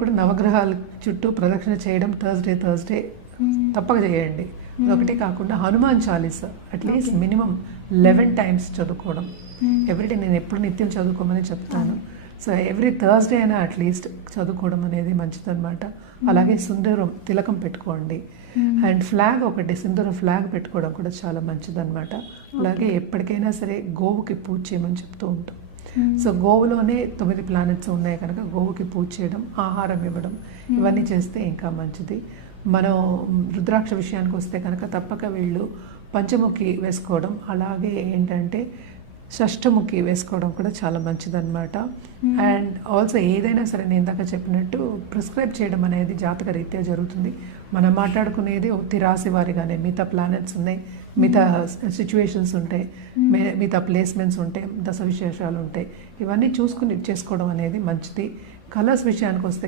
కూడా నవగ్రహాల చుట్టూ ప్రదక్షిణ చేయడం థర్స్డే తప్పక చేయండి. అదొకటే కాకుండా Hanuman Chalisa at least minimum 11 times చదువుకోవడం. ఎవ్రీడే నేను ఎప్పుడు నిత్యం చదువుకోమని చెప్తాను. సో ఎవ్రీ థర్స్డే అయినా అట్లీస్ట్ చదువుకోవడం అనేది మంచిదన్నమాట. అలాగే సుందరం తిలకం పెట్టుకోండి. అండ్ ఫ్లాగ్ ఒకటి సింధూరం ఫ్లాగ్ పెట్టుకోవడం కూడా చాలా మంచిదన్నమాట. అలాగే ఎప్పటికైనా సరే గోవుకి పూజ చేయమని చెప్తూ ఉంటాం. సో గోవులోనే 9 ప్లానెట్స్ ఉన్నాయి కనుక గోవుకి పూజ చేయడం, ఆహారం ఇవ్వడం, ఇవన్నీ చేస్తే ఇంకా మంచిది. మనం రుద్రాక్ష విషయానికి వస్తే కనుక తప్పక వీళ్ళు పంచముఖి వేసుకోవడం, అలాగే ఏంటంటే షష్ఠముఖి వేసుకోవడం కూడా చాలా మంచిదన్నమాట. అండ్ ఆల్సో ఏదైనా సరే నేను ఇందాక చెప్పినట్టు ప్రిస్క్రైబ్ చేయడం అనేది జాతక రీత్యా జరుగుతుంది. మనం మాట్లాడుకునేది ఒత్తి రాశి వారిగానే, మిగతా ప్లానెట్స్ ఉన్నాయి, మిగతా సిచ్యువేషన్స్ ఉంటాయి, మిగతా ప్లేస్మెంట్స్ ఉంటాయి, దశ విశేషాలు ఉంటాయి. ఇవన్నీ చూసుకుని చేసుకోవడం అనేది మంచిది. కలర్స్ విషయానికి వస్తే